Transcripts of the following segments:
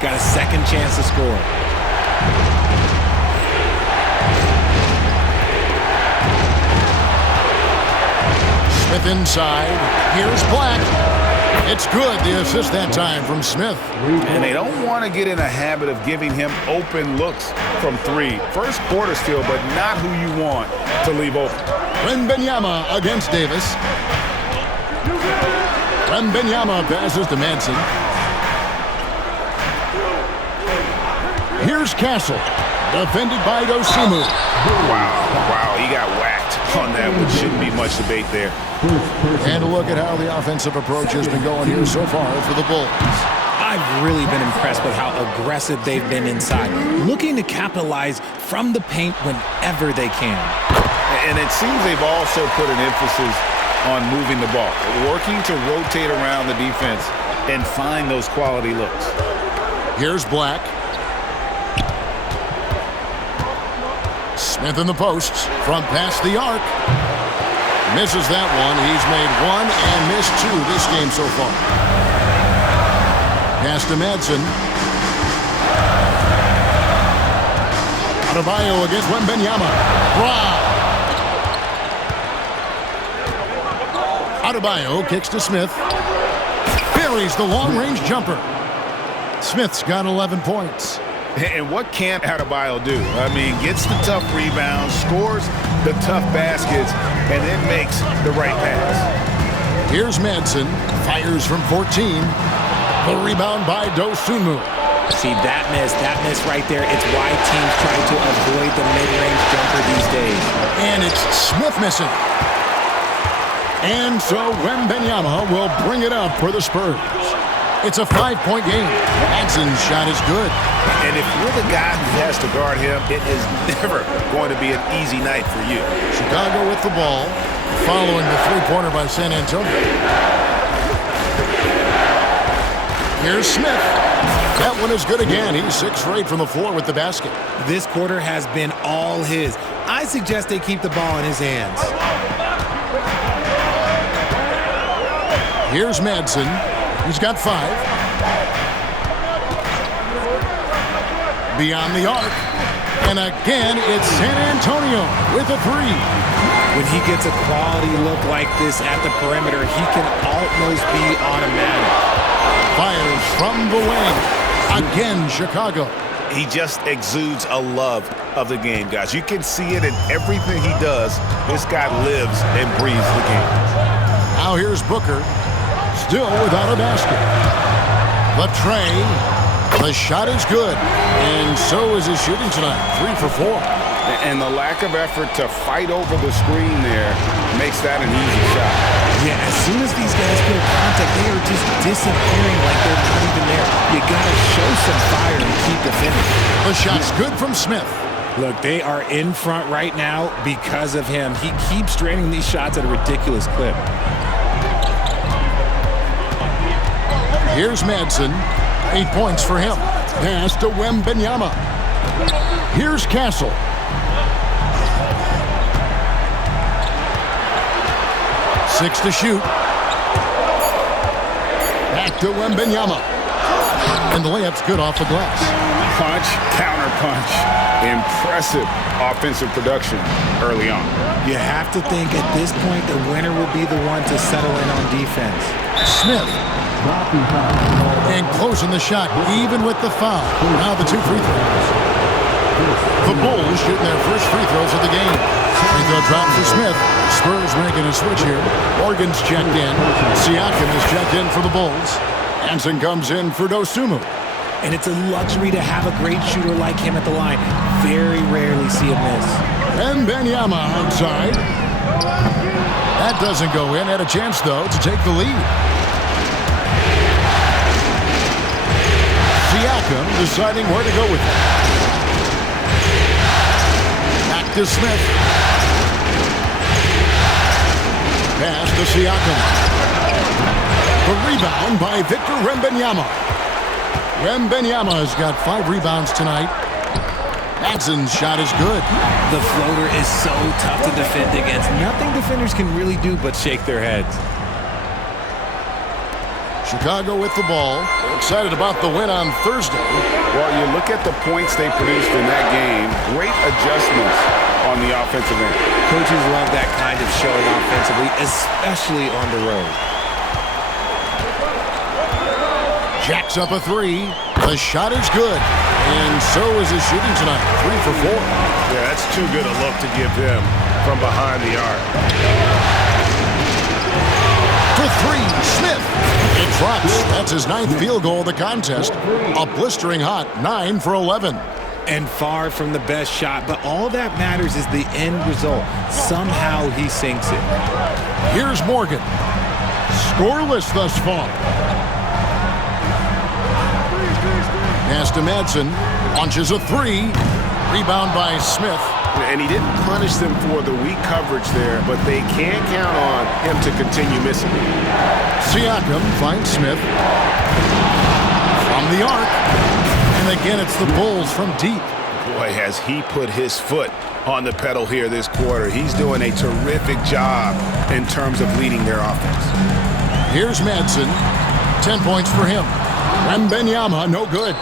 Got a second chance to score. Smith inside. Here's Black. It's good. The assist that time from Smith. And they don't want to get in a habit of giving him open looks from three. First quarter still, but not who you want to leave open. Wembanyama against Davis. Wembanyama passes to Manson. Here's Castle. Defended by Dosunmu. Wow, he got whacked on that one. Shouldn't be much debate there. And a look at how the offensive approach has been going here so far for the Bulls. I've really been impressed with how aggressive they've been inside, looking to capitalize from the paint whenever they can. And it seems they've also put an emphasis on moving the ball, working to rotate around the defense and find those quality looks. Here's Black. Smith in the posts, front past the arc. Misses that one. He's made one and missed two this game so far. Pass to Madsen. Adebayo against Wembanyama. Adebayo kicks to Smith. Buries the long-range jumper. Smith's got 11 points. And what can't Adebayo do? I mean, gets the tough rebounds, scores the tough baskets, and then makes the right pass. Here's Madsen. Fires from 14. The rebound by Dosunmu. See, that miss right there. It's why teams try to avoid the mid-range jumper these days. And it's Smith missing. And so Wembanyama will bring it up for the Spurs. It's a 5-point game. Madsen's shot is good. And if you're the guy who has to guard him, it is never going to be an easy night for you. Chicago with the ball, following the three-pointer by San Antonio. Here's Smith. That one is good again. He's 6 for 8 from the floor with the basket. This quarter has been all his. I suggest they keep the ball in his hands. Here's Madsen. He's got 5. Beyond the arc. And again, it's San Antonio with a 3. When he gets a quality look like this at the perimeter, he can almost be automatic. Fires from the wing. Again, Chicago. He just exudes a love of the game, guys. You can see it in everything he does. This guy lives and breathes the game. Now here's Booker. Still without a basket. The tray. The shot is good. And so is his shooting tonight. 3 for 4. And the lack of effort to fight over the screen there makes that an easy shot. Yeah, as soon as these guys feel contact, they are just disappearing like they're not even there. You gotta show some fire and keep the finish. The shot's good from Smith. Look, they are in front right now because of him. He keeps draining these shots at a ridiculous clip. Here's Madsen. 8 points for him. Pass to Wembanyama. Here's Castle. Six to shoot. Back to Wembanyama. And the layup's good off the glass. Punch, counter punch. Impressive offensive production early on. You have to think at this point the winner will be the one to settle in on defense. Smith. And closing the shot, even with the foul. Now the 2 free throws. The Bulls shooting their first free throws of the game. Free throw drop for Smith. Spurs making a switch here. Morgan's checked in. Siakam is checked in for the Bulls. Hansen comes in for Dosunmu. And it's a luxury to have a great shooter like him at the line. Very rarely see him miss. Wembanyama outside. That doesn't go in. Had a chance, though, to take the lead. Siakam deciding where to go with it. Back to Smith. Pass to Siakam. The rebound by Victor Wembanyama. Wembanyama has got 5 rebounds tonight. Madsen's shot is good. The floater is so tough to defend against. Nothing defenders can really do but shake their heads. Chicago with the ball. Excited about the win on Thursday. Well, you look at the points they produced in that game. Great adjustments on the offensive end. Coaches love that kind of showing offensively, especially on the road. Jacks up a three. The shot is good. And so is his shooting tonight. 3 for 4. Yeah, that's too good a look to give him from behind the arc. For 3, Smith. It drops. That's his 9th field goal of the contest. A blistering hot 9 for 11. And far from the best shot, but all that matters is the end result. Somehow he sinks it. Here's Morgan. Scoreless thus far. Pass to Madsen. Launches a 3. Rebound by Smith. And he didn't punish them for the weak coverage there, but they can't count on him to continue missing. Siakam finds Smith. From the arc. And again, it's the Bulls from deep. Boy, has he put his foot on the pedal here this quarter. He's doing a terrific job in terms of leading their offense. Here's Madsen. 10 points for him. Wembanyama, no good.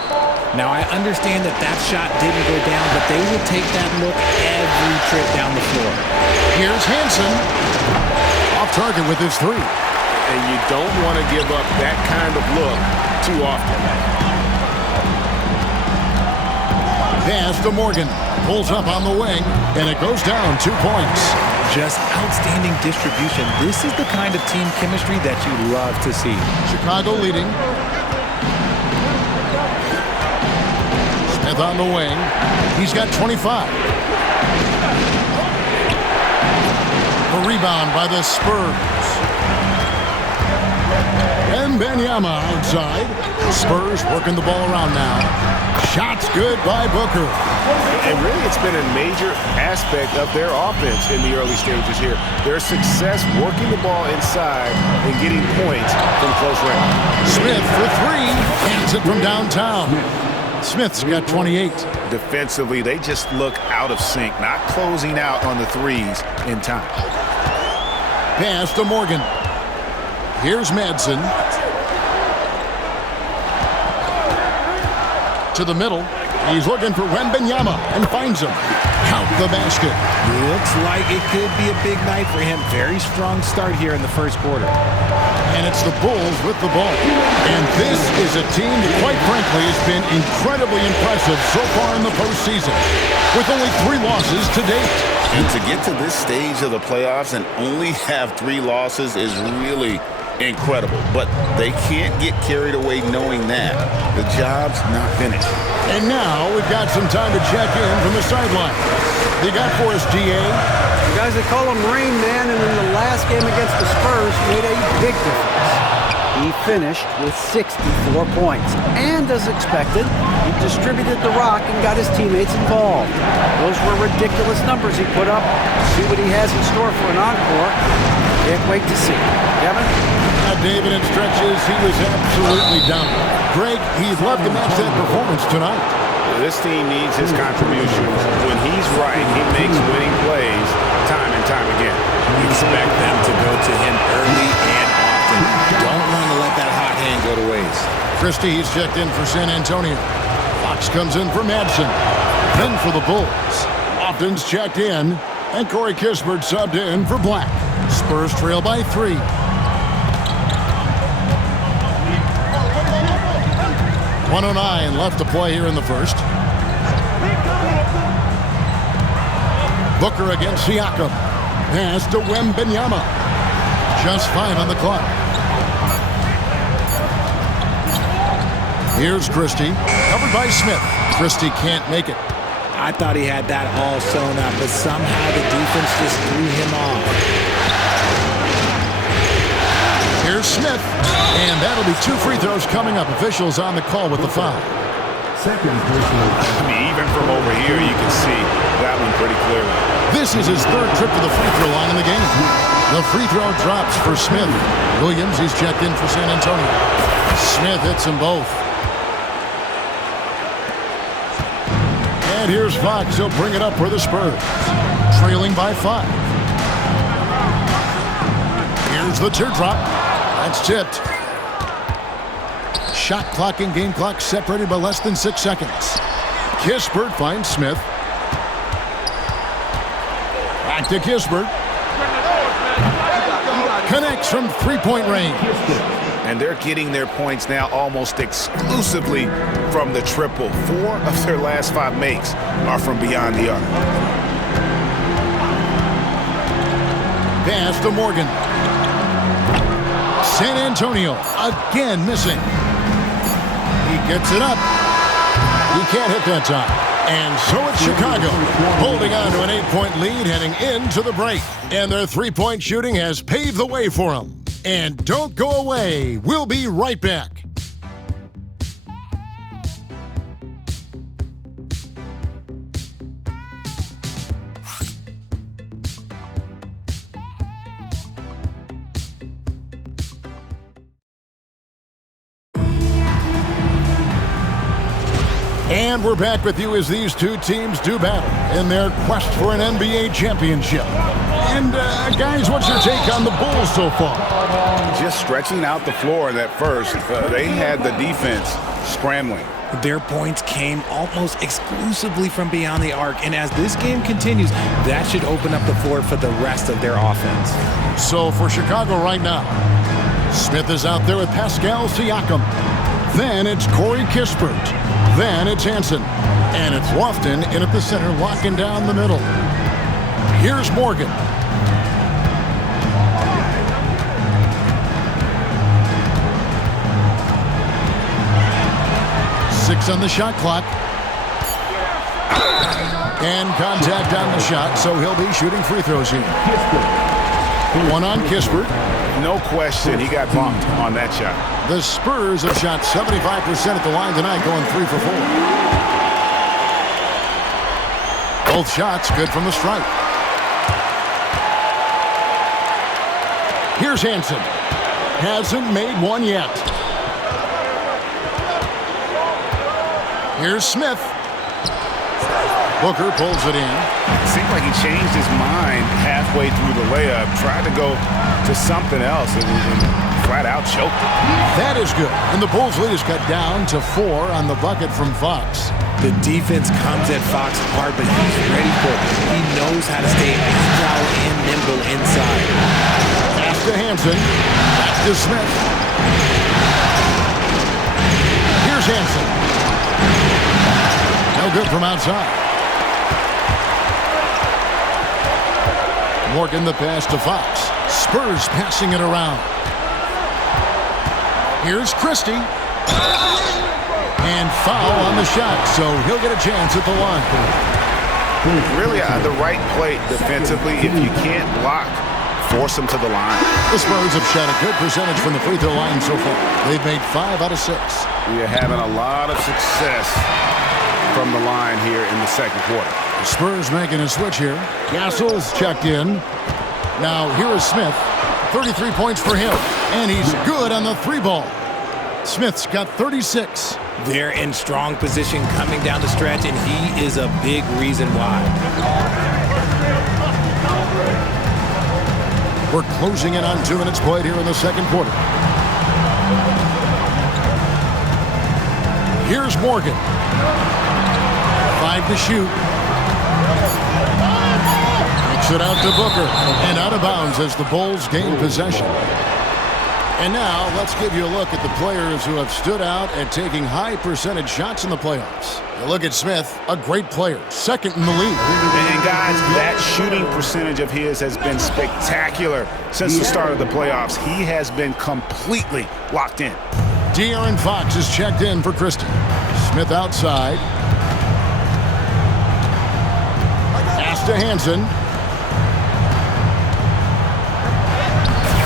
Now, I understand that shot didn't go down, but they will take that look every trip down the floor. Here's Hansen. Off target with his 3. And you don't want to give up that kind of look too often. Pass to Morgan. Pulls up on the wing, and it goes down 2 points. Just outstanding distribution. This is the kind of team chemistry that you love to see. Chicago leading. Smith on the wing. He's got 25. The rebound by the Spurs. Wembanyama outside. Spurs working the ball around now. Shots good by Booker. And really, it's been a major aspect of their offense in the early stages here. Their success working the ball inside and getting points from close range. Smith for 3. Hands it from downtown. Smith's got 28. Defensively, they just look out of sync, not closing out on the threes in time. Pass to Morgan. Here's Madsen. To the middle. He's looking for Wembanyama and finds him. Count the basket. Looks like it could be a big night for him. Very strong start here in the first quarter. And it's the Bulls with the ball. And this is a team that, quite frankly, has been incredibly impressive so far in the postseason, with only 3 losses to date. And to get to this stage of the playoffs and only have 3 losses is really incredible. But they can't get carried away knowing that the job's not finished. And now we've got some time to check in from the sideline. They got for us, GA. The guys that call him Rain Man, and in the last game against the Spurs made a big difference. He finished with 64 points. And as expected, he distributed the rock and got his teammates involved. Those were ridiculous numbers he put up. See what he has in store for an encore. Can't wait to see. Kevin? David, in stretches, he was absolutely down. Greg, he'd love to match that performance tonight. This team needs his contributions. When he's right, he makes winning plays time and time again. Expect them to go to him early and often. Don't want to let that hot hand go to waste. Christie, he's checked in for San Antonio. Fox comes in for Madsen. Then for the Bulls. Lofton's checked in. And Corey Kispert subbed in for Black. Spurs trail by 3. .109 left to play here in the first. Booker against Siakam. Pass to Wembanyama. Just 5 on the clock. Here's Christie. Covered by Smith. Christie can't make it. I thought he had that all sewn up, but somehow the defense just threw him off. Here's Smith. And that'll be 2 free throws coming up. Officials on the call with the foul. I mean, even from over here, you can see that one pretty clearly. This is his 3rd trip to the free throw line in the game. The free throw drops for Smith. Williams, he's checked in for San Antonio. Smith hits them both. And here's Fox. He'll bring it up for the Spurs. Trailing by 5. Here's the teardrop. That's tipped. shot clock and game clock separated by less than 6 seconds. Kispert finds Smith. Back to Kispert. Connects from three-point range. And they're getting their points now almost exclusively from the triple. 4 of their last 5 makes are from beyond the arc. Pass to Morgan. San Antonio again missing. He gets it up. He can't hit that time. And so it's Chicago holding on to an 8-point lead heading into the break. And their three-point shooting has paved the way for them. And don't go away. We'll be right back. And we're back with you as these two teams do battle in their quest for an NBA championship. And, guys, what's your take on the Bulls so far? Just stretching out the floor in that first. They had the defense scrambling. Their points came almost exclusively from beyond the arc, and as this game continues, that should open up the floor for the rest of their offense. So for Chicago right now, Smith is out there with Pascal Siakam. Then it's Corey Kispert. Then it's Hansen. And it's Lofton in at the center, locking down the middle. Here's Morgan. Six on the shot clock. And contact on the shot, so he'll be shooting free throws here. One on Kispert. No question, he got bumped on that shot. The Spurs have shot 75% at the line tonight, going 3 for 4. Both shots good from the stripe. Here's Hansen. Hasn't made one yet. Here's Smith. Booker pulls it in. Seemed like he changed his mind halfway through the layup, tried to go to something else, and flat out choked it. That is good. And the Bulls lead is cut down to 4 on the bucket from Fox. The defense comes at Fox hard, but he's ready for it. He knows how to stay agile and nimble inside. Pass to Hansen. Back to Smith. Here's Hansen. No good from outside. Morgan the pass to Fox. Spurs passing it around. Here's Christie. And foul on the shot, so he'll get a chance at the line. Really on the right plate defensively. If you can't block, force him to the line. The Spurs have shot a good percentage from the free throw line so far. They've made 5 out of 6. We are having a lot of success from the line here in the second quarter. The Spurs making a switch here. Castle's checked in. Now here is Smith. 33 points for him. And he's good on the 3-ball. Smith's got 36. They're in strong position coming down the stretch, and he is a big reason why. We're closing in on 2 minutes played here in the second quarter. Here's Morgan. 5 to shoot. Kicks it out to Booker. And out of bounds as the Bulls gain possession. And now let's give you a look at the players who have stood out at taking high percentage shots in the playoffs. You look at Smith, a great player, second in the league. And guys, that shooting percentage of his has been spectacular since the start of the playoffs. He has been completely locked in. De'Aaron Fox is checked in for Christie. Smith outside. Pass to Hansen.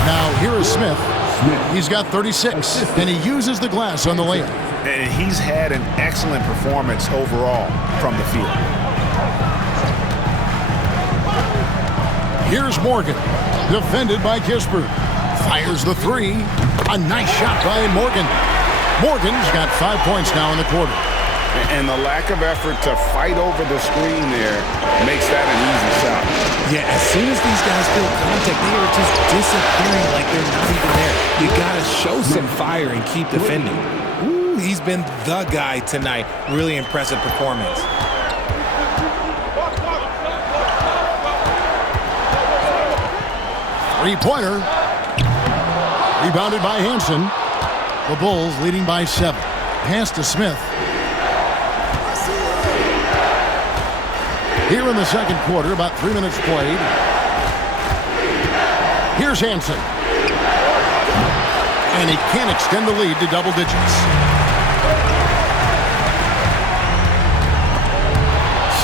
Now here is Smith. He's got 36, and he uses the glass on the layup. And he's had an excellent performance overall from the field. Here's Morgan, defended by Kispert. Fires the 3. A nice shot by Morgan. Morgan's got 5 points now in the quarter. And the lack of effort to fight over the screen there makes that an easy shot. Yeah, as soon as these guys feel contact, they are just disappearing like they're not even there. You got to show some fire and keep defending. he's been the guy tonight. Really impressive performance. Three-pointer. Rebounded by Hansen. The Bulls leading by 7. Pass to Smith. Here in the second quarter, about 3 minutes played. Here's Hansen. And he can't extend the lead to double digits.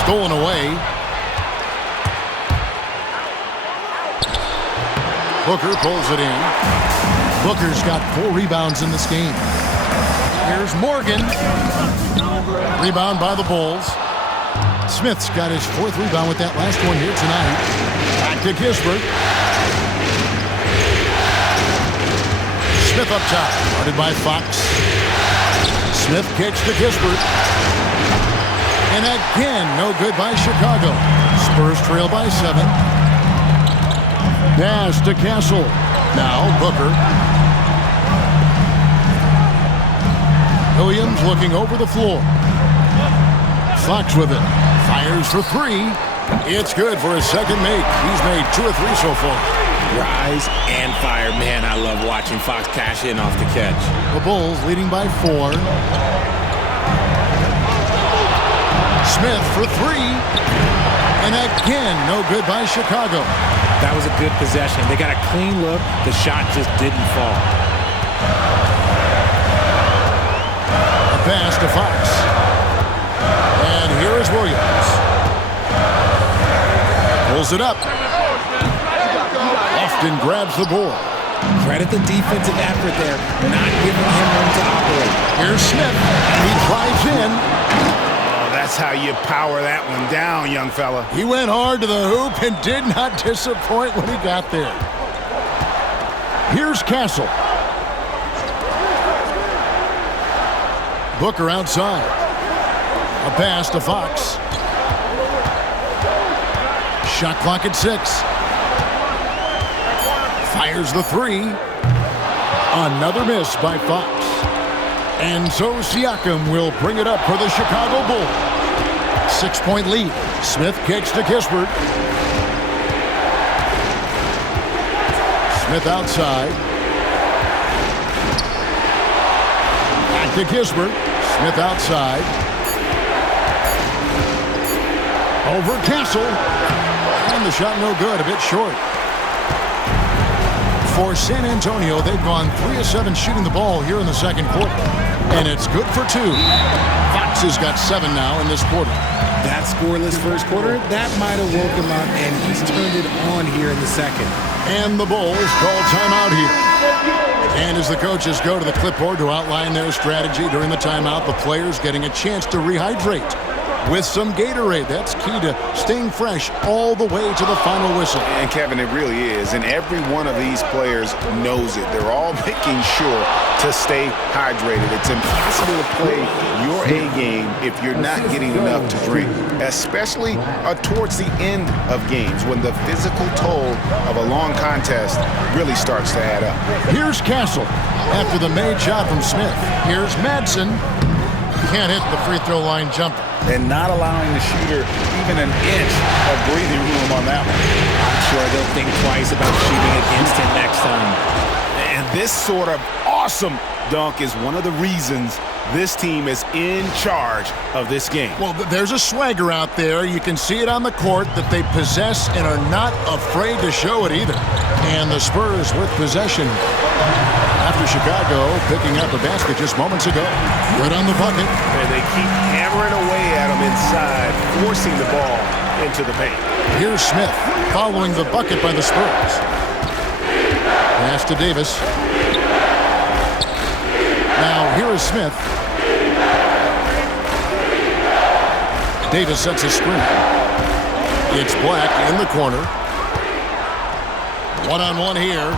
Stolen away. Booker pulls it in. Booker's got 4 rebounds in this game. Here's Morgan. Rebound by the Bulls. Smith's got his 4th rebound with that last one here tonight. Back to Kispert. Smith up top, guarded by Fox. Smith kicks to Kispert. And again, no good by Chicago. Spurs trail by 7. Pass to Castle. Now Booker. Williams looking over the floor. Fox with it. Fires for 3. It's good for his second make. He's made 2 or 3 so far. Rise and fire. Man, I love watching Fox cash in off the catch. The Bulls leading by 4. Smith for 3. And again, no good by Chicago. That was a good possession. They got a clean look. The shot just didn't fall. A pass to Fox. And here is Williams. Pulls it up. Lofton grabs the board. Credit the defensive effort there, not giving him room to operate. Here's Smith. He drives in. That's how you power that one down, young fella. He went hard to the hoop and did not disappoint when he got there. Here's Castle. Booker outside. A pass to Fox. Shot clock at 6. Fires the 3. Another miss by Fox. And so Siakam will bring it up for the Chicago Bulls. 6-point lead. Smith kicks to Kispert. Smith outside. Back to Kispert. Smith outside. Over Castle. And the shot no good, a bit short. For San Antonio, they've gone 3 of 7 shooting the ball here in the second quarter. And it's good for 2. Fox has got 7 now in this quarter. That scoreless first quarter, that might have woke him up, and he's turned it on here in the second. And the Bulls call timeout here. And as the coaches go to the clipboard to outline their strategy during the timeout, the players getting a chance to rehydrate with some Gatorade. That's key to staying fresh all the way to the final whistle. And Kevin, it really is. And every one of these players knows it. They're all making sure to stay hydrated. It's impossible to play your A game if you're not getting enough to drink, especially towards the end of games when the physical toll of a long contest really starts to add up. Here's Castle after the made shot from Smith. Here's Madsen. Can't hit the free throw line jumper. And not allowing the shooter even an inch of breathing room on that one. I'm sure they'll think twice about shooting against him next time. And this sort of awesome dunk is one of the reasons this team is in charge of this game. Well, there's a swagger out there. You can see it on the court that they possess and are not afraid to show it either. And the Spurs with possession after Chicago picking up a basket just moments ago. Good on the bucket. And they keep hammering away at him inside, forcing the ball into the paint. Here's Smith following the bucket by the Spurs. Pass to Davis. Now here is Smith. Davis sets a screen. It's Black in the corner. One-on-one here.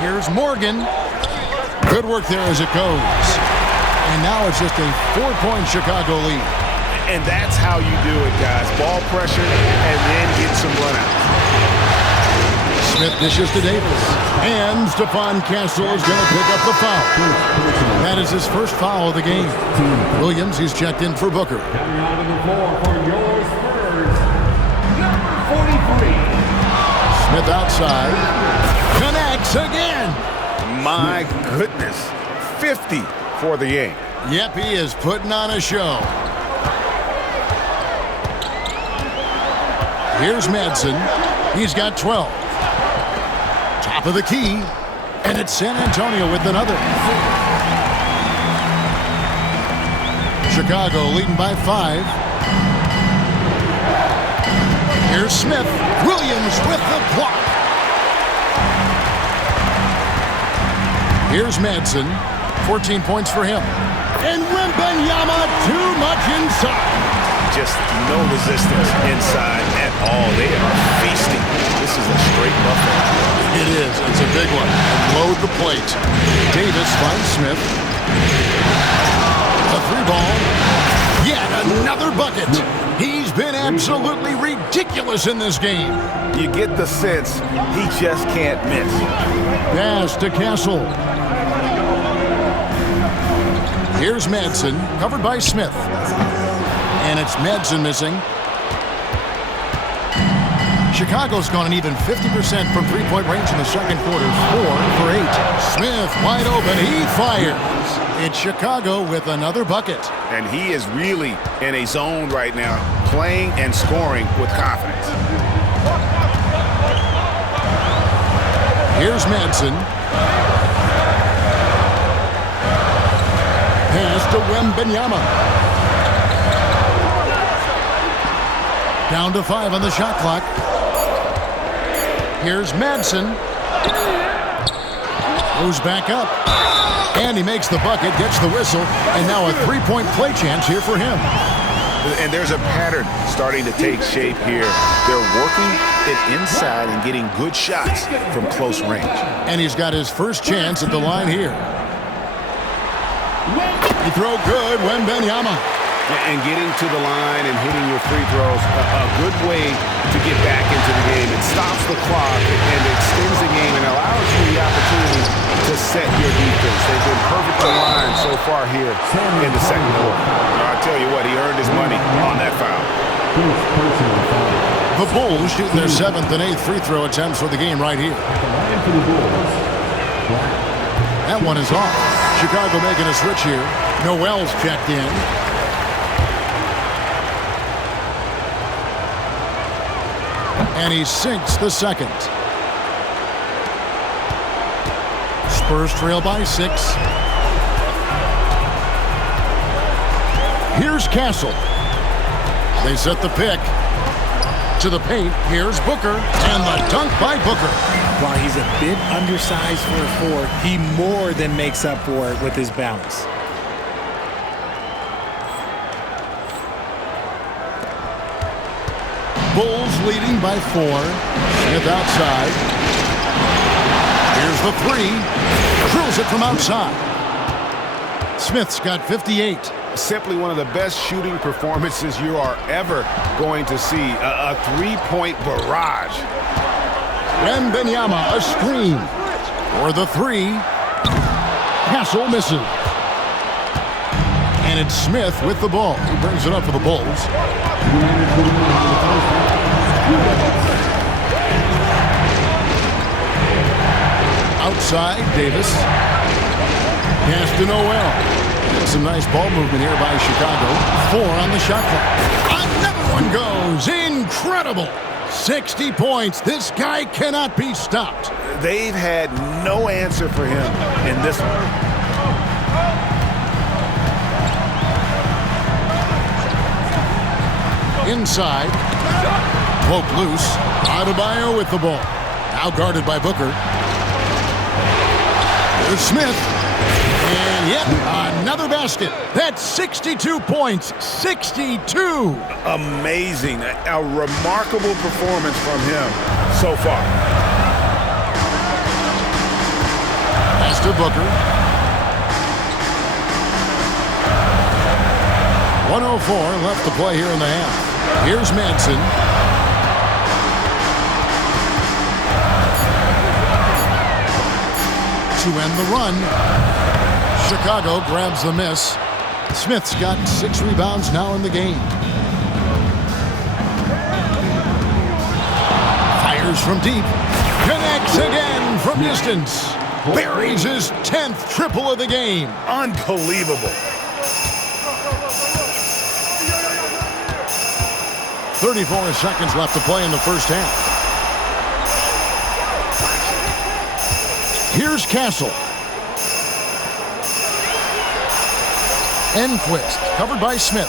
Here's Morgan. Good work there as it goes. And now it's just a 4-point Chicago lead. And that's how you do it, guys. Ball pressure and then get some run out. Smith dishes to Davis. And Stephon Castle is going to pick up the foul. That is his first foul of the game. Williams, he's checked in for Booker. Coming out of the floor for your Spurs, number 43. Smith outside. Connects again. My goodness. 50 for the game. Yep, he is putting on a show. Here's Madsen. He's got 12. Top of the key. And it's San Antonio with another. Chicago leading by 5. Here's Smith. Williams with the block. Here's Madsen. 14 points for him. And Wembanyama too much inside. Just no resistance inside at all. They are feasting. This is a straight buffet. It is. It's a big one. Load the plate. Davis finds Smith. A 3-ball. Yet another bucket. He's been absolutely ridiculous in this game. You get the sense he just can't miss. Pass to Castle. Here's Madsen, covered by Smith. And it's Madsen missing. Chicago's gone an even 50% from three-point range in the second quarter. 4 for 8. Smith wide open. He fires. It's Chicago with another bucket. And he is really in a zone right now, playing and scoring with confidence. Here's Madsen. Pass to Wembanyama. Down to 5 on the shot clock. Here's Madsen. Goes back up. And he makes the bucket, gets the whistle, and now a three-point play chance here for him. And there's a pattern starting to take shape here. They're working it inside and getting good shots from close range. And he's got his first chance at the line here. He throw good, Wembanyama. And getting to the line and hitting your free throws, a good way to get back into the game. It stops the clock and extends the game and allows you the opportunity to set your defense. They've been perfectly aligned so far here in the second quarter. I'll tell you what, he earned his money on that foul. The Bulls shooting their 7th and 8th free throw attempts for the game right here. That one is off. Chicago making a switch here. Noel's checked in. And he sinks the second. Spurs trail by 6. Here's Castle. They set the pick. To the paint, here's Booker. And the dunk by Booker. While he's a bit undersized for a 4, he more than makes up for it with his bounce. Bulls leading by 4. Smith outside. Here's the 3. Drills it from outside. Smith's got 58. Simply one of the best shooting performances you are ever going to see. A three-point barrage. Wembanyama a screen. For the 3. Castle misses. And it's Smith with the ball. He brings it up for the Bulls. Outside, Davis. Pass to Noel. Some nice ball movement here by Chicago. 4 on the shot clock. Another one goes. Incredible. 60 points. This guy cannot be stopped. They've had no answer for him in this one. Inside. Poke loose. Adebayo with the ball. Now guarded by Booker. Here's Smith. And yet another basket. That's 62 points. 62. Amazing. A remarkable performance from him so far. Pass to Booker. 104 left to play here in the half. Here's Madsen. to end the run. Chicago grabs the miss. Smith's got 6 rebounds now in the game. Fires from deep. Connects again from distance. Buries his 10th triple of the game. Unbelievable. 34 seconds left to play in the first half. Here's Castle. Enquist, covered by Smith.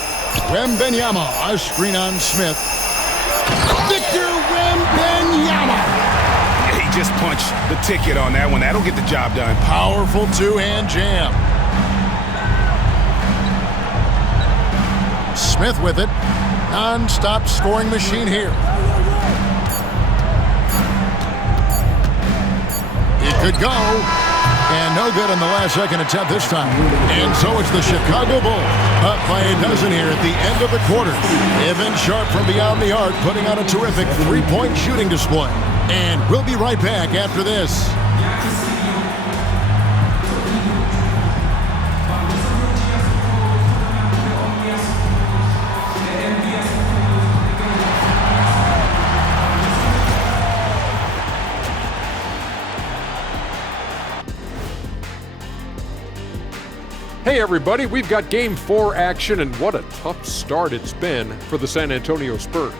Wembanyama, a screen on Smith. Victor Wembanyama. He just punched the ticket on that one. That'll get the job done. Powerful two-hand jam. Smith with it. Non-stop scoring machine here. He could go. And no good on the last-second attempt this time. And so it's the Chicago Bulls up by a dozen here at the end of the quarter. Evan Sharp from beyond the arc putting on a terrific three-point shooting display. And we'll be right back after this. Hey everybody, we've got Game 4 action, and what a tough start it's been for the San Antonio Spurs.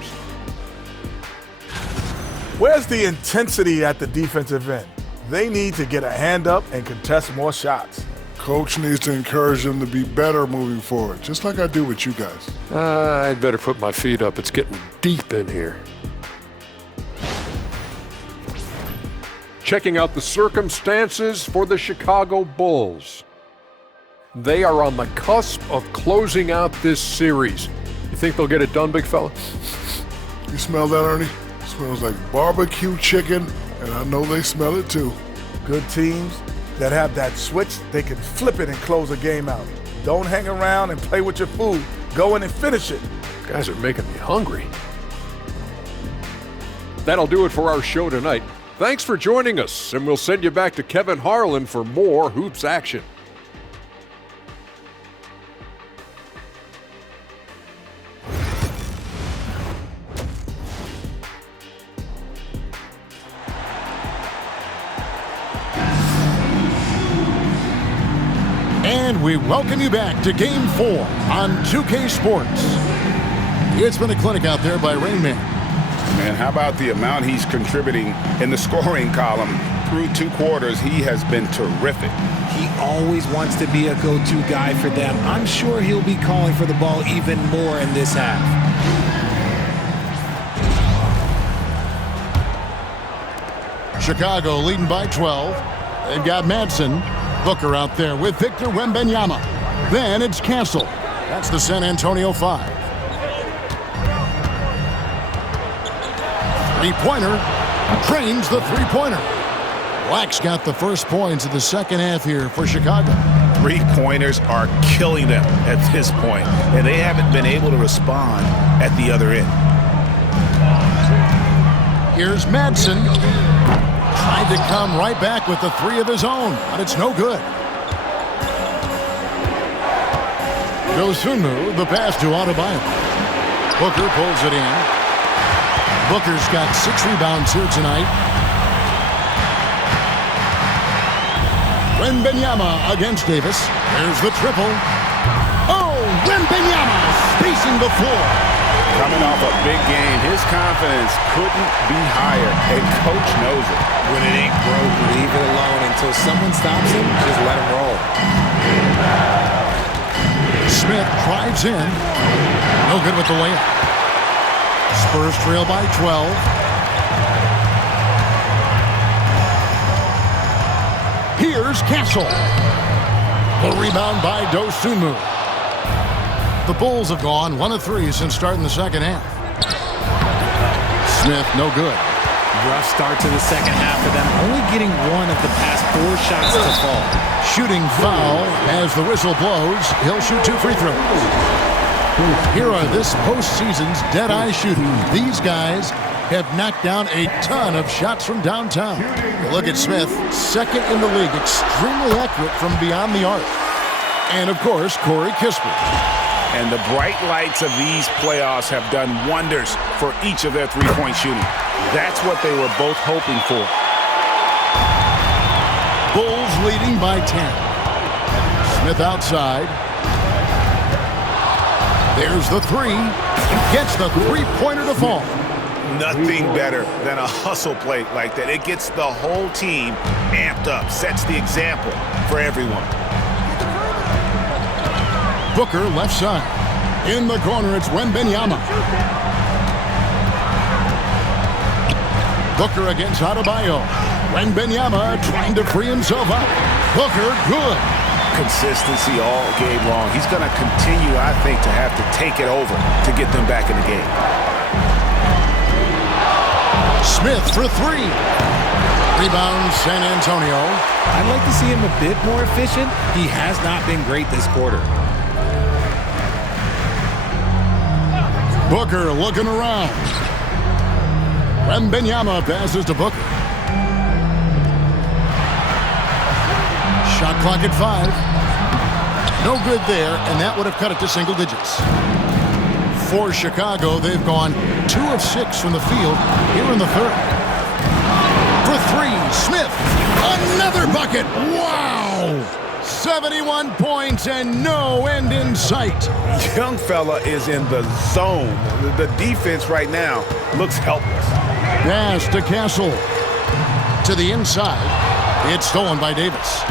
Where's the intensity at the defensive end? They need to get a hand up and contest more shots. Coach needs to encourage them to be better moving forward, just like I do with you guys. I'd better put my feet up. It's getting deep in here. Checking out the circumstances for the Chicago Bulls. They are on the cusp of closing out this series. You think they'll get it done, big fella? You smell that, Ernie? It smells like barbecue chicken, and I know they smell it too. Good teams that have that switch, they can flip it and close a game out. Don't hang around and play with your food. Go in and finish it. Guys are making me hungry. That'll do it for our show tonight. Thanks for joining us, and we'll send you back to Kevin Harlan for more Hoops action. And we welcome you back to Game 4 on 2K Sports. It's been a clinic out there by Rain Man. Man, how about the amount he's contributing in the scoring column? Through 2 quarters, he has been terrific. He always wants to be a go-to guy for them. I'm sure he'll be calling for the ball even more in this half. Chicago leading by 12. They've got Madsen. Booker out there with Victor Wembanyama. Then it's Castle. That's the San Antonio 5. Three-pointer. Trains the three-pointer. Black's got the first points of the second half here for Chicago. 3-pointers are killing them at this point, and they haven't been able to respond at the other end. Here's Madsen. Tried to come right back with the 3 of his own, but it's no good. Dosunmu, the pass to Adebayo. Booker pulls it in. Booker's got 6 rebounds here tonight. Wembanyama against Davis. There's the triple. Oh, Wembanyama spacing the floor. Coming off a big game, his confidence couldn't be higher, and Coach knows it. When it ain't broke, leave it alone until someone stops him. Just let him roll. Smith drives in. No good with the layup. Spurs trail by 12. Here's Castle. The rebound by Dosunmu. The Bulls have gone 1 of 3 since starting the second half. Smith, no good. Rough start to the second half for them, only getting 1 of the past 4 shots to fall. Shooting foul as the whistle blows. He'll shoot 2 free throws. Here are this postseason's dead-eye shooting. These guys have knocked down a ton of shots from downtown. Look at Smith, second in the league, extremely accurate from beyond the arc. And, of course, Corey Kispert. And the bright lights of these playoffs have done wonders for each of their three-point shooting. That's what they were both hoping for. Bulls leading by 10. Smith outside. There's the three. Gets the three-pointer to fall. Nothing better than a hustle play like that. It gets the whole team amped up, sets the example for everyone. Booker left side. In the corner, it's Wembanyama. Booker against Adebayo. Wembanyama trying to free himself up. Booker, good. Consistency all game long. He's going to continue, I think, to have to take it over to get them back in the game. Smith for three. Rebound, San Antonio. I'd like to see him a bit more efficient. He has not been great this quarter. Booker looking around. Wembanyama passes to Booker. Shot clock at 5. No good there, and that would have cut it to single digits. For Chicago, they've gone 2 of 6 from the field here in the third. For three, Smith. Another bucket. Wow! 71 points and no end in sight. Young fella is in the zone. The defense right now looks helpless. Pass to Castle. To the inside. It's stolen by Davis.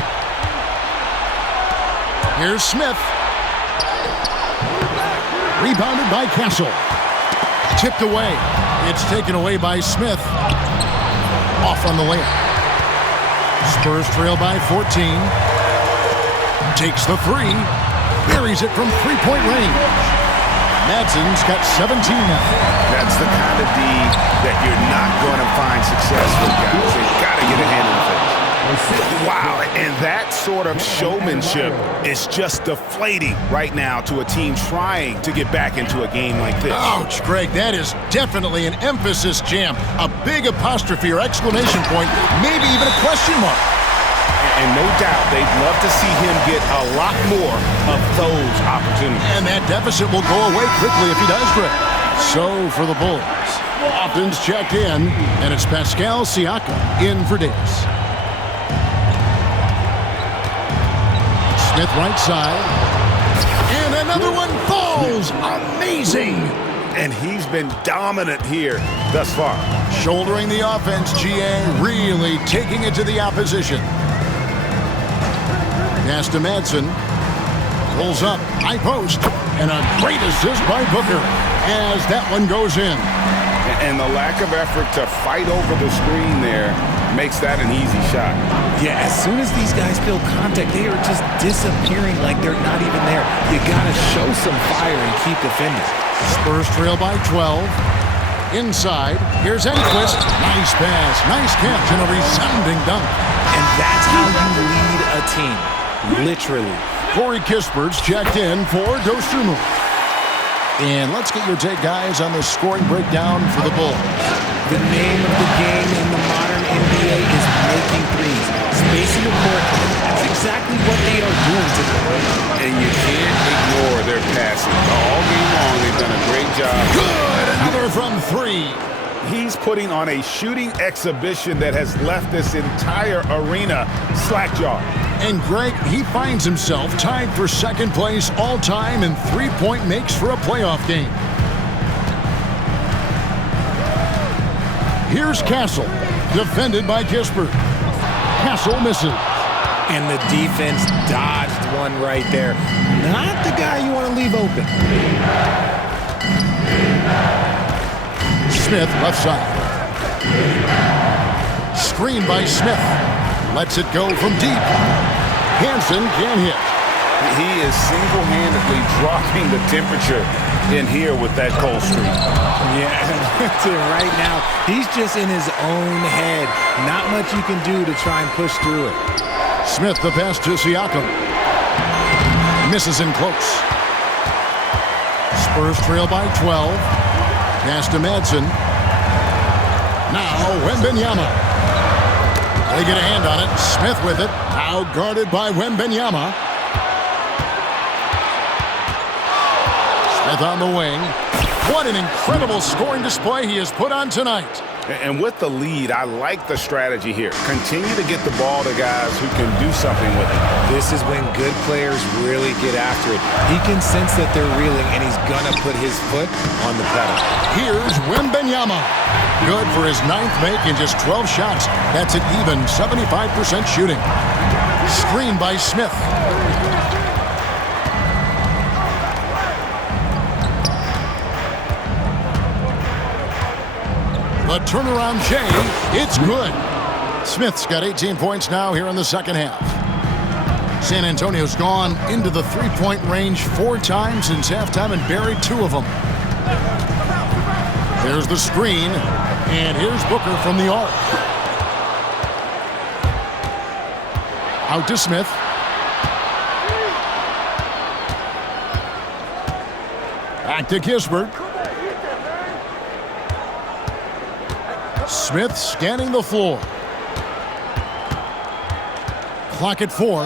Here's Smith. Rebounded by Castle. Tipped away. It's taken away by Smith. Off on the layup. Spurs trail by 14. Takes the three. Buries it from three-point range. Madsen's got 17 now. That's the kind of D that you're not going to find success with, guys. They've got to get a hand in the face. Wow, and that sort of showmanship is just deflating right now to a team trying to get back into a game like this. Ouch, Greg, that is definitely an emphasis jam. A big apostrophe or exclamation point, maybe even a question mark. And no doubt they'd love to see him get a lot more of those opportunities. And that deficit will go away quickly if he does, Greg. So for the Bulls, Offen's checked in, and it's Pascal Siakam in for Davis. Smith right side. And another one falls. Amazing. And he's been dominant here thus far. Shouldering the offense, GA really taking it to the opposition. Pass to Madsen. Pulls up, high post, and a great assist by Booker as that one goes in. And the lack of effort to fight over the screen there makes that an easy shot. Yeah, as soon as these guys feel contact, they are just disappearing like they're not even there. You gotta show some fire and keep defending. Spurs trail by 12. Inside, here's Enquist. Nice pass, nice catch, and a resounding dunk. And that's how you lead a team. Literally. Corey Kispert's checked in for Dosunmu. And let's get your take, guys, on the scoring breakdown for the Bulls. The name of the game in the modern NBA is making threes. Spacing the court, and that's exactly what they are doing today. And you can't ignore their passing. All game long, they've done a great job. Good! Another from three. He's putting on a shooting exhibition that has left this entire arena slack-jawed. And Greg, he finds himself tied for second place all-time in three-point makes for a playoff game. Here's Castle, defended by Kispert. Castle misses. And the defense dodged one right there. Not the guy you want to leave open. Smith left side. Screen by Smith. Lets it go from deep. Hansen can't hit. He is single-handedly dropping the temperature in here with that cold streak. Yeah, right now, he's just in his own head. Not much you can do to try and push through it. Smith, the pass to Siakam. Misses in close. Spurs trail by 12. Pass to Madsen. Now Wembanyama. They get a hand on it. Smith with it. Out guarded by Wembanyama. Smith on the wing. What an incredible scoring display he has put on tonight. And with the lead, I like the strategy here. Continue to get the ball to guys who can do something with it. This is when good players really get after it. He can sense that they're reeling, and he's going to put his foot on the pedal. Here's Wembanyama. Good for his 9th make in just 12 shots. That's an even 75% shooting. Screen by Smith. The turnaround J, it's good. Smith's got 18 points now here in the second half. San Antonio's gone into the three-point range 4 times since halftime and buried 2 of them. There's the screen, and here's Booker from the arc. Out to Smith. Back to Kispert. Smith scanning the floor. Clock at 4.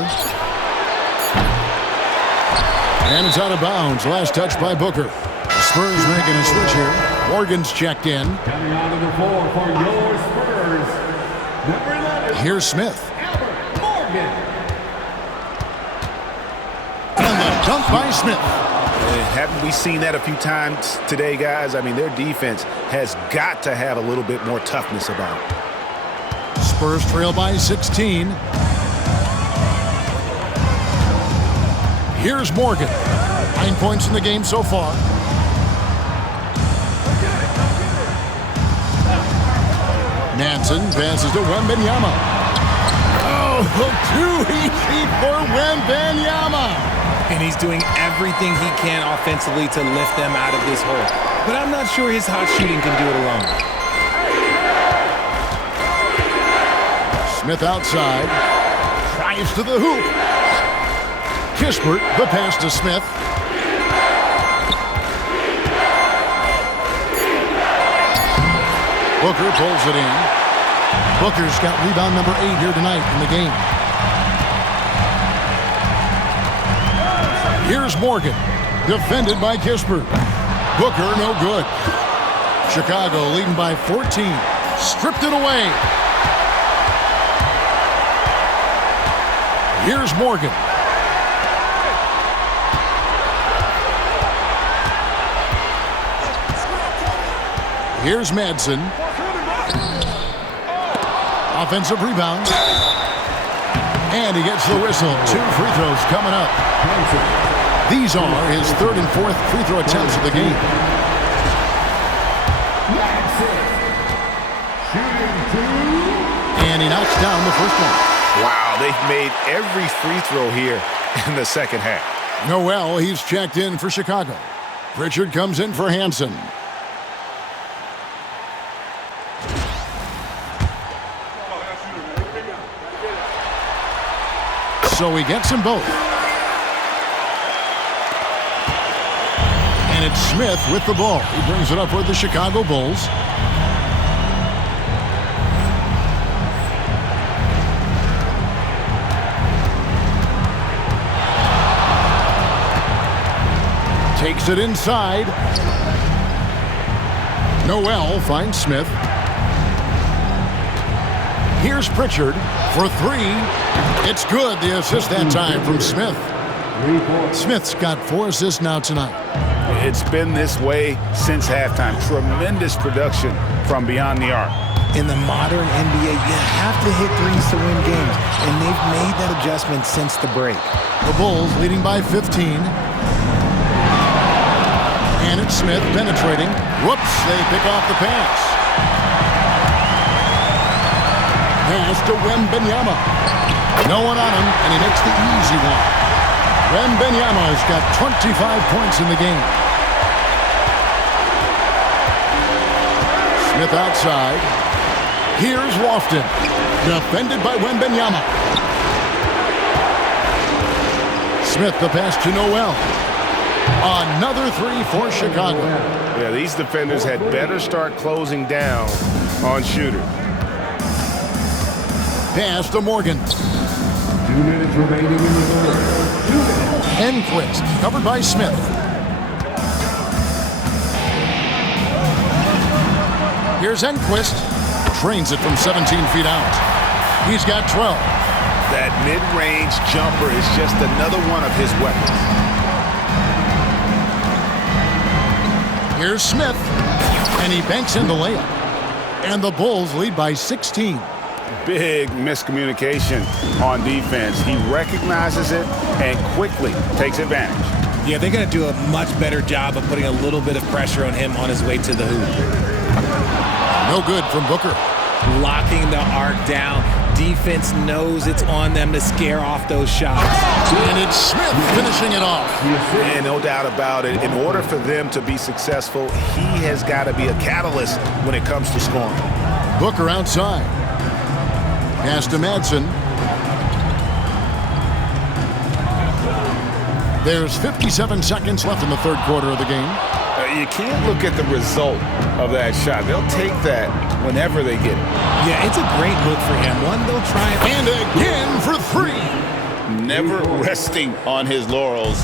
And it's out of bounds. Last touch by Booker. The Spurs making a switch here. Morgan's checked in. Coming onto the floor for your Spurs, number 11. Here's Smith. Albert Morgan. And the dunk by Smith. Haven't we seen that a few times today, guys? I mean, their defense has got to have a little bit more toughness about it. Spurs trail by 16. Here's Morgan. 9 points in the game so far. Nansen passes to Wembanyama. Oh, too easy for Wembanyama. And he's doing everything he can offensively to lift them out of this hole. But I'm not sure his hot shooting can do it alone. Smith outside. Drives to the hoop. Kispert, the pass to Smith. Booker pulls it in. Booker's got rebound number 8 here tonight in the game. Here's Morgan, defended by Kispert. Booker, no good. Chicago leading by 14. Stripped it away. Here's Morgan. Here's Madsen. Offensive rebound. And he gets the whistle. 2 free throws coming up. These are his 3rd and 4th free throw attempts of the game. And he knocks down the first one. Wow, they've made every free throw here in the second half. Noel, he's checked in for Chicago. Pritchard comes in for Hansen. So he gets them both. And it's Smith with the ball. He brings it up for the Chicago Bulls. Takes it inside. Noel finds Smith. Here's Pritchard for 3. It's good. The assist that time from Smith. Smith's got 4 assists now tonight. It's been this way since halftime. Tremendous production from beyond the arc. In the modern NBA, you have to hit threes to win games, and they've made that adjustment since the break. The Bulls leading by 15. And it's Smith penetrating. Whoops, they pick off the pass. Pass to Wembanyama. No one on him, and he makes the easy one. Wembanyama's got 25 points in the game. Smith outside. Here's Lofton. Defended by Wembanyama. Smith the pass to Noel. Another 3 for Chicago. Yeah, these defenders had better start closing down on shooter. Pass to Morgan. 2 minutes remaining in the third. 2 minutes. Enquist, covered by Smith. Here's Enquist. Trains it from 17 feet out. He's got 12. That mid-range jumper is just another one of his weapons. Here's Smith. And he banks in the layup. And the Bulls lead by 16. Big miscommunication on defense. He recognizes it and quickly takes advantage. Yeah, they're going to do a much better job of putting a little bit of pressure on him on his way to the hoop. No good from Booker. Locking the arc down. Defense knows it's on them to scare off those shots. And it's Smith finishing it off. And no doubt about it, in order for them to be successful, he has got to be a catalyst when it comes to scoring. Booker outside. Pass to Madsen. There's 57 seconds left in the third quarter of the game. You can't look at the result of that shot. They'll take that whenever they get it. Yeah, it's a great look for him. One, they'll try it. And again for three. Never resting on his laurels.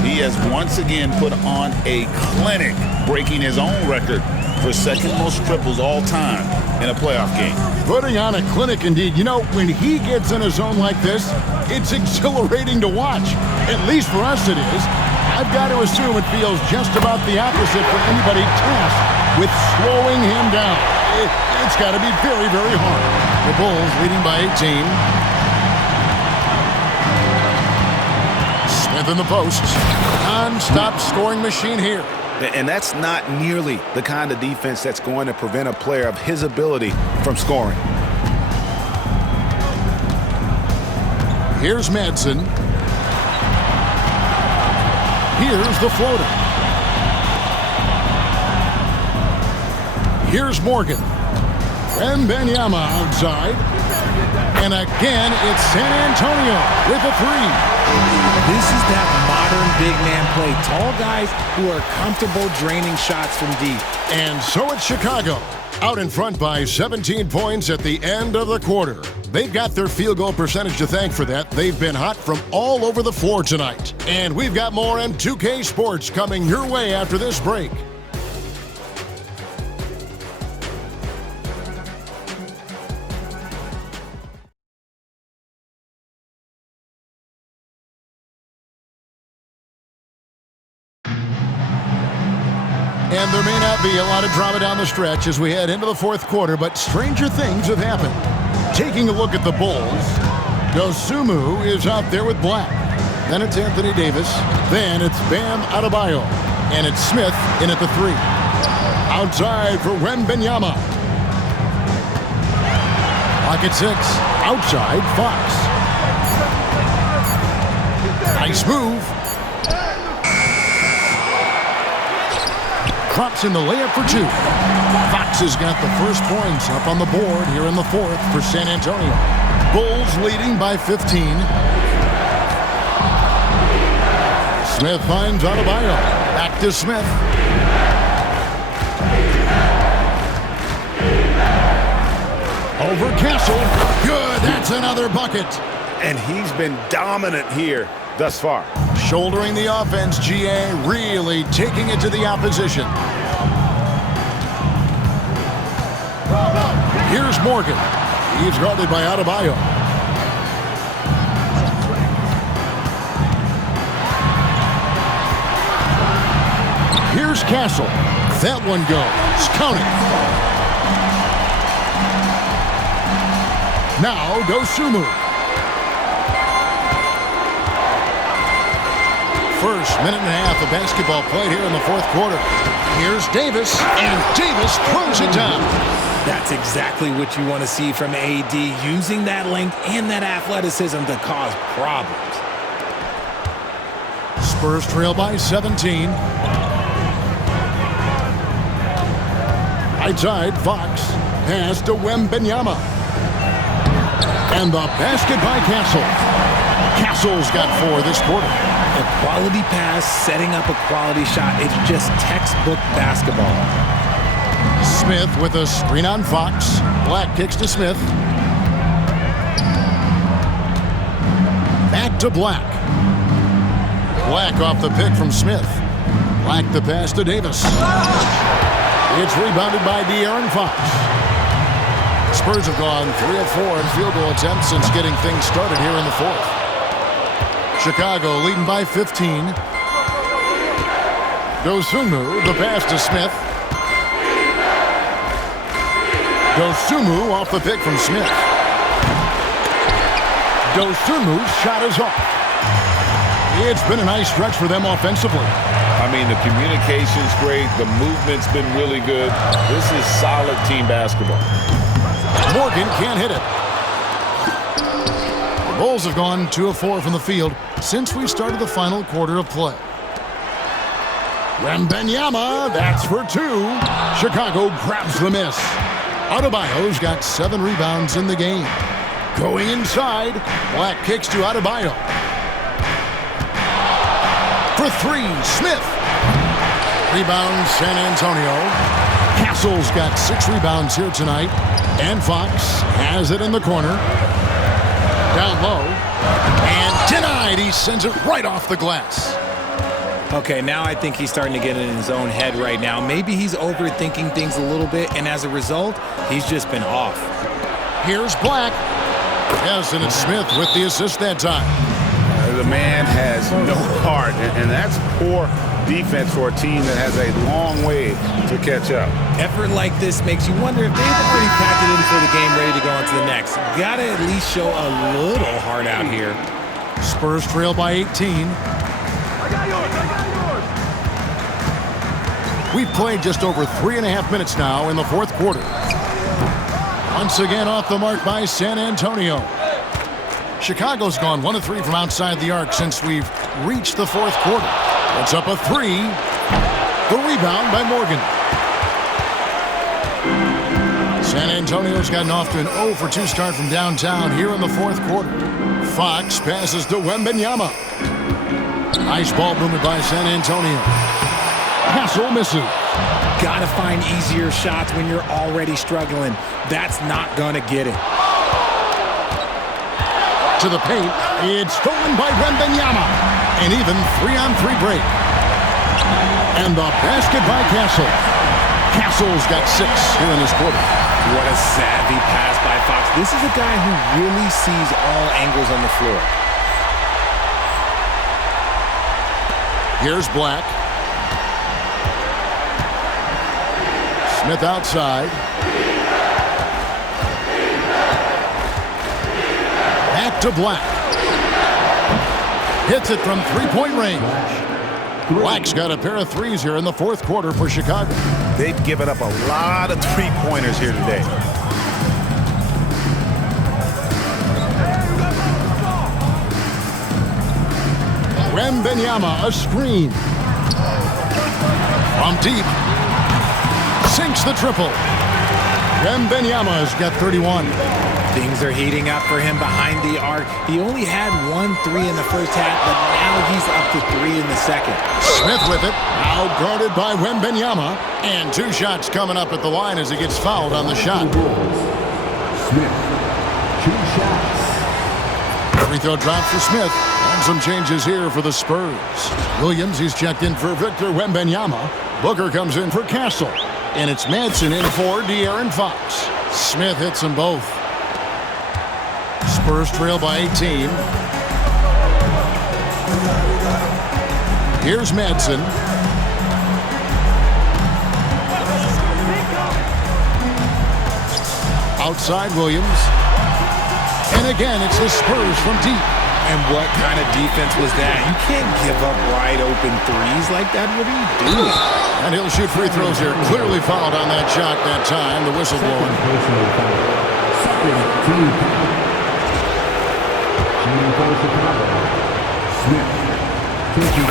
He has once again put on a clinic, breaking his own record for second most triples all time in a playoff game. Putting on a clinic indeed. You know, when he gets in a zone like this, it's exhilarating to watch. At least for us it is. I've got to assume it feels just about the opposite for anybody tasked with slowing him down. It's got to be very, very hard. The Bulls leading by 18. Smith in the post. Non-stop scoring machine here. And that's not nearly the kind of defense that's going to prevent a player of his ability from scoring. Here's Madsen. Here's the floater. Here's Morgan. Wembanyama outside. And again, it's San Antonio with a three. This is that modern big man play. Tall guys who are comfortable draining shots from deep. And so it's Chicago, out in front by 17 points at the end of the quarter. They've got their field goal percentage to thank for that. They've been hot from all over the floor tonight. And we've got more M2K Sports coming your way after this break. And there may not be a lot of drama down the stretch as we head into the fourth quarter, but stranger things have happened. Taking a look at the Bulls, Dosunmu is out there with Black. Then it's Anthony Davis. Then it's Bam Adebayo. And it's Smith in at the three. Outside for Wembanyama. Pocket six. Outside, Fox. Nice move. Drops in the layup for two. Fox has got the first points up on the board here in the fourth for San Antonio. Bulls leading by 15. Smith finds Adebayo. Back to Smith. Over Castle. Good, that's another bucket. And he's been dominant here thus far. Shouldering the offense, GA really taking it to the opposition. Here's Morgan. He's guarded by Adebayo. Here's Castle. That one goes. Count it. Now Dosunmu. First minute and a half of basketball played here in the fourth quarter. Here's Davis, and Davis throws it down. That's exactly what you want to see from AD, using that length and that athleticism to cause problems. Spurs trail by 17. Right side, Fox. Pass to Wembanyama. And the basket by Castle. Castle's got four this quarter. A quality pass, setting up a quality shot. It's just textbook basketball. Smith with a screen on Fox. Black kicks to Smith. Back to Black. Black off the pick from Smith. Black the pass to Davis. It's rebounded by De'Aaron Fox. Spurs have gone 3 of 4 in field goal attempts since getting things started here in the fourth. Chicago leading by 15. Dosunmu, the pass to Smith. Dosunmu off the pick from Smith. Dosunmu's shot is off. It's been a nice stretch for them offensively. I mean, the communication's great. The movement's been really good. This is solid team basketball. Morgan can't hit it. The Bulls have gone 2 of 4 from the field since we started the final quarter of play. Wembanyama, that's for 2. Chicago grabs the miss. Adebayo's got 7 rebounds in the game. Going inside, Black kicks to Adebayo. For 3, Smith. Rebound, San Antonio. Castle's got 6 rebounds here tonight. And Fox has it in the corner. Down low. And denied. He sends it right off the glass. Okay, now I think he's starting to get in his own head right now. Maybe he's overthinking things a little bit, and as a result, he's just been off. Here's Black. Yes, and it's Smith with the assist that time. The man has no heart, and that's poor defense for a team that has a long way to catch up. Effort like this makes you wonder if they've already packed it in for the game, ready to go on to the next. Gotta at least show a little heart out here. Spurs trail by 18. We've played just over 3.5 minutes now in the fourth quarter. Once again off the mark by San Antonio. Chicago's gone 1 of 3 from outside the arc since we've reached the fourth quarter. It's up a 3. The rebound by Morgan. San Antonio's gotten off to an 0 for 2 start from downtown here in the fourth quarter. Fox passes to Wembanyama. Nice ball movement by San Antonio. Castle misses. Gotta find easier shots when you're already struggling. That's not gonna get it. To the paint. It's stolen by Wembanyama. An even 3-on-3 break. And the basket by Castle. Castle's got 6 here in this quarter. What a savvy pass by Fox. This is a guy who really sees all angles on the floor. Here's Black. Smith outside. Back to Black. Hits it from 3-point range. Black's got a pair of 3s here in the fourth quarter for Chicago. They've given up a lot of 3-pointers here today. Wembanyama, a screen. From deep. Sinks the triple. Wembanyama's got 31. Things are heating up for him behind the arc. He only had 1 3 in the first half, but now he's up to 3 in the second. Smith with it. Out guarded by Wembanyama. And 2 shots coming up at the line as he gets fouled on the shot. Smith, 2 shots. Free throw drop for Smith. And some changes here for the Spurs. Williams, he's checked in for Victor Wembanyama. Booker comes in for Castle. And it's Madsen in for De'Aaron Fox. Smith hits them both. Spurs trail by 18. Here's Madsen. Outside Williams. And again, it's the Spurs from deep. And what kind of defense was that? You can't give up wide open 3s like that. What are you doing? And he'll shoot free throws here. Clearly fouled on that shot that time. The whistle blowing.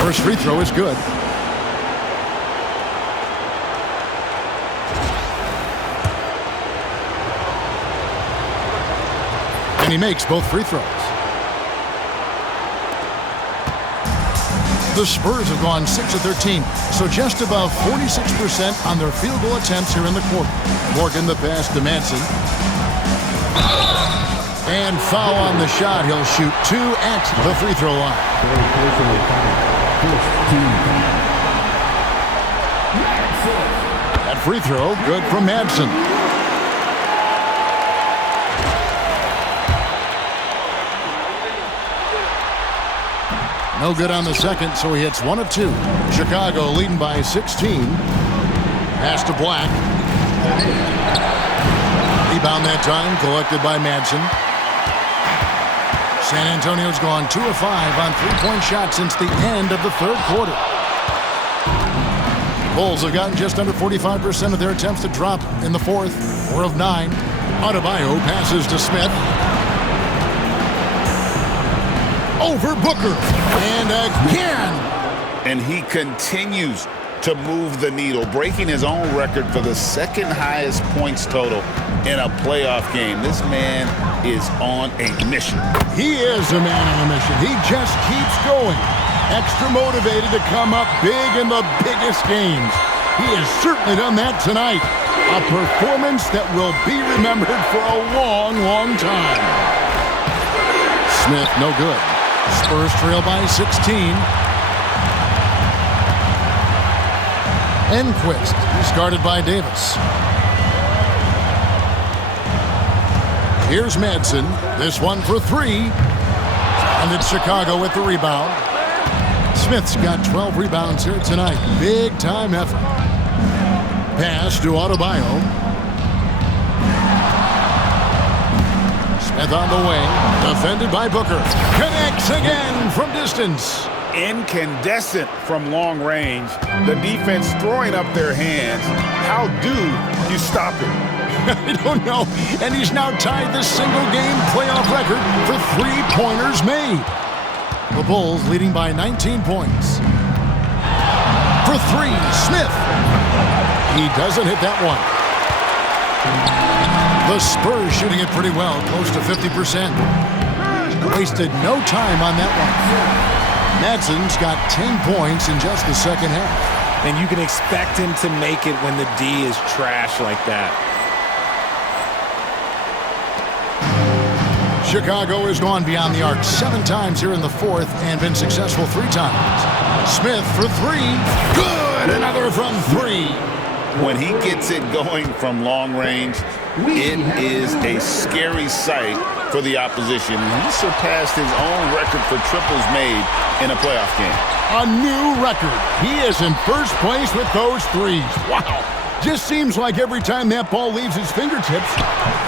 First free throw is good. And he makes both free throws. The Spurs have gone 6 of 13, so just above 46% on their field goal attempts here in the quarter. Morgan the pass to Manson. And foul on the shot. He'll shoot 2 at the free throw line. That free throw, good from Madsen. No good on the second, so he hits 1 of 2. Chicago leading by 16. Pass to Black. Rebound that time, collected by Madsen. San Antonio's gone 2 of 5 on three-point shots since the end of the third quarter. Bulls have gotten just under 45% of their attempts to drop in the fourth. 4 of 9. Adebayo passes to Smith. Over Booker. And again. And he continues to move the needle, breaking his own record for the second highest points total in a playoff game. This man is on a mission. He is a man on a mission. He just keeps going. Extra motivated to come up big in the biggest games. He has certainly done that tonight. A performance that will be remembered for a long, long time. Smith, no good. Spurs trail by 16. Enquist, he's guarded by Davis. Here's Madsen. This one for 3. And it's Chicago with the rebound. Smith's got 12 rebounds here tonight. Big time effort. Pass to Adebayo. Smith on the way. Defended by Booker. Connects again from distance. Incandescent from long range. The defense throwing up their hands. How do you stop it? I don't know. And he's now tied the single-game playoff record for three-pointers made. The Bulls leading by 19 points. For 3, Smith. He doesn't hit that one. The Spurs shooting it pretty well, close to 50%. Wasted no time on that one. Madsen's got 10 points in just the second half. And you can expect him to make it when the D is trash like that. Chicago has gone beyond the arc 7 times here in the fourth and been successful 3 times. Smith for 3. Good! Another from 3. When he gets it going from long range, it is a scary sight for the opposition. He surpassed his own record for triples made in a playoff game. A new record. He is in first place with those 3s. Wow. Just seems like every time that ball leaves his fingertips,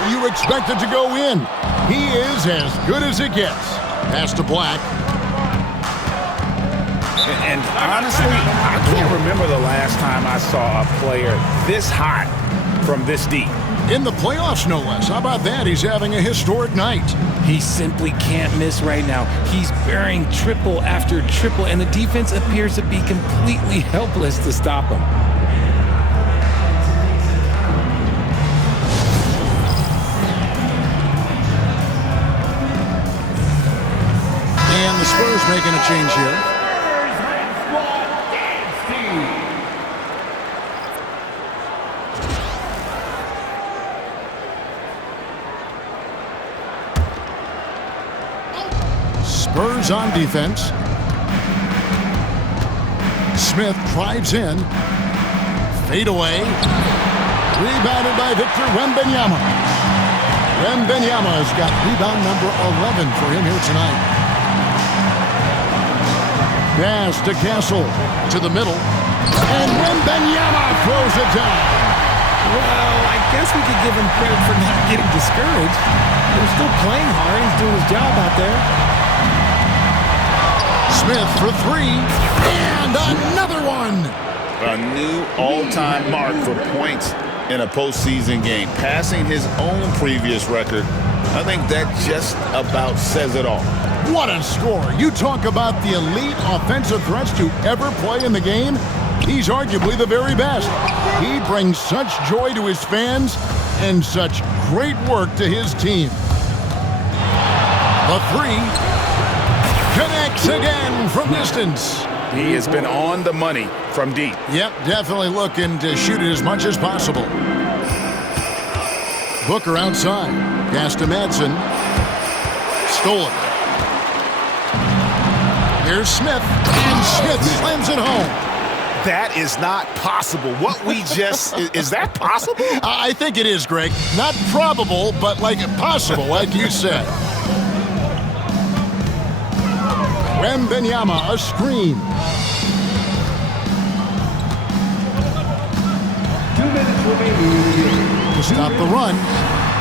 you expect it to go in. He is as good as it gets. Pass to Black. And honestly, I can't remember the last time I saw a player this hot from this deep. In the playoffs, no less. How about that? He's having a historic night. He simply can't miss right now. He's burying triple after triple, and the defense appears to be completely helpless to stop him. And the Spurs making a change here. Spurs on defense. Smith drives in. Fade away. Rebounded by Victor Wembanyama. Wembanyama's got rebound number 11 for him here tonight. Pass to Castle. To the middle. And Wembanyama throws it down. Well, I guess we could give him credit for not getting discouraged. They're still playing hard. He's doing his job out there. Smith for 3, and another one! A new all-time mark for points in a postseason game, passing his own previous record. I think that just about says it all. What a score! You talk about the elite offensive threats to ever play in the game. He's arguably the very best. He brings such joy to his fans and such great work to his team. The 3. Connects again from distance. He has been on the money from deep. Yep, definitely looking to shoot it as much as possible. Booker outside. Pass to Madsen. Stolen. Here's Smith. And Smith slams it home. That is not possible. What we just... is that possible? I think it is, Greg. Not probable, but like possible, like you said. Wembanyama, a screen. 2 minutes remaining. To stop the run.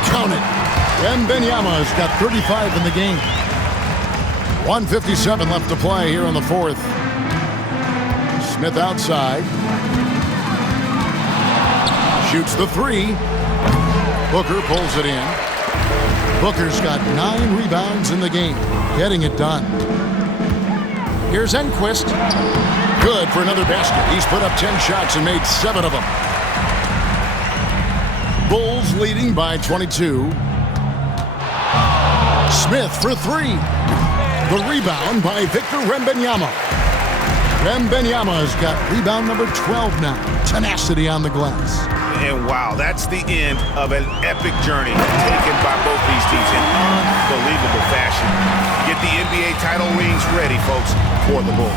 Count it. Wembanyama has got 35 in the game. 1:57 left to play here in the fourth. Smith outside. Shoots the three. Booker pulls it in. Booker's got 9 rebounds in the game. Getting it done. Here's Enquist. Good for another basket. He's put up 10 shots and made 7 of them. Bulls leading by 22. Smith for 3. The rebound by Victor Wembanyama. Wembanyama's got rebound number 12 now. Tenacity on the glass. And wow, that's the end of an epic journey taken by both these teams in unbelievable fashion. Get the NBA title rings ready, folks, for the Bulls.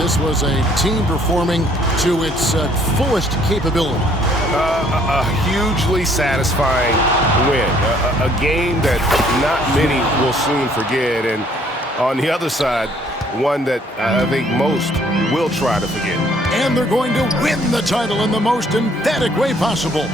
This was a team performing to its fullest capability. A hugely satisfying win. A game that not many will soon forget. And on the other side, one that I think most will try to forget. And they're going to win the title in the most emphatic way possible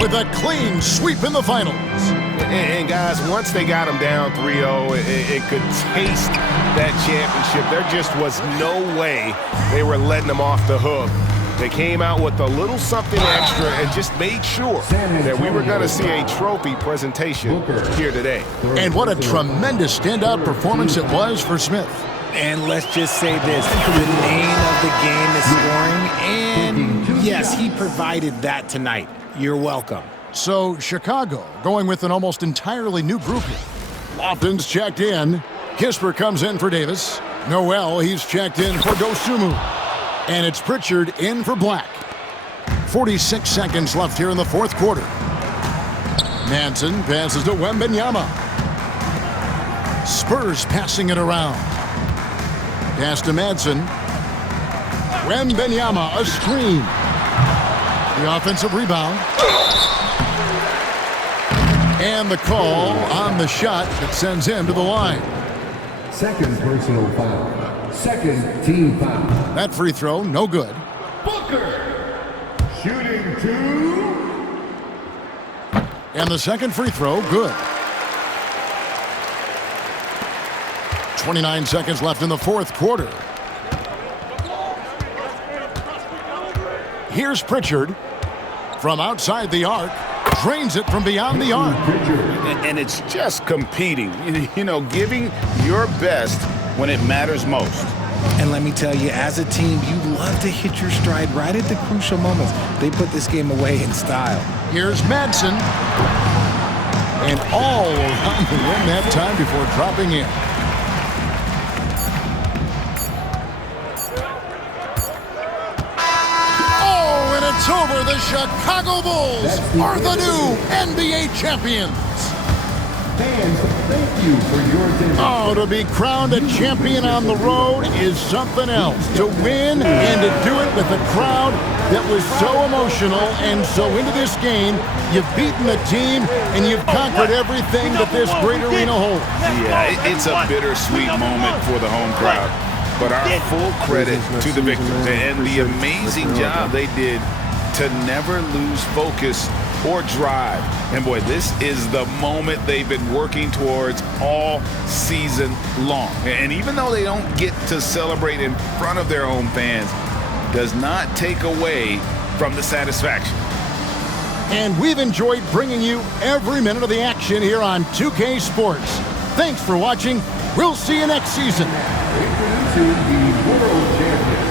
with a clean sweep in the finals. And guys, once they got them down 3-0, it could taste that championship. There just was no way they were letting them off the hook. They came out with a little something extra and just made sure that we were going to see a trophy presentation here today. And what a tremendous standout performance it was for Smith. And let's just say this, the name of the game is scoring, and yes, he provided that tonight. You're welcome. So Chicago going with an almost entirely new group here. Lofton's checked in. Kisper comes in for Davis. Noel, he's checked in for Dosunmu. And it's Pritchard in for Black. 46 seconds left here in the fourth quarter. Madsen passes to Wembanyama. Spurs passing it around. Pass to Madsen. Wembanyama, a screen. The offensive rebound. And the call on the shot that sends him to the line. Second personal foul. Second team foul. That free throw, no good. Booker. Shooting 2. And the second free throw, good. 29 seconds left in the fourth quarter. Here's Pritchard from outside the arc. Drains it from beyond the arc. And it's just competing, you know, giving your best when it matters most. And let me tell you, as a team, you love to hit your stride right at the crucial moments. They put this game away in style. Here's Madsen. And all around the rim that time before dropping in. Oh, and it's over. The Chicago Bulls are the new NBA champions. Fans, thank you for your attention. Oh, to be crowned a champion on the road is something else. To win and to do it with a crowd that was so emotional and so into this game, you've beaten the team and you've conquered everything that this great arena holds. Yeah, it's a bittersweet moment for the home crowd. But our full credit to the victors and the amazing job they did to never lose focus or drive. And boy, this is the moment they've been working towards all season long. And even though they don't get to celebrate in front of their home fans, does not take away from the satisfaction. And we've enjoyed bringing you every minute of the action here on 2K Sports. Thanks for watching. We'll see you next season. Introducing the world champions.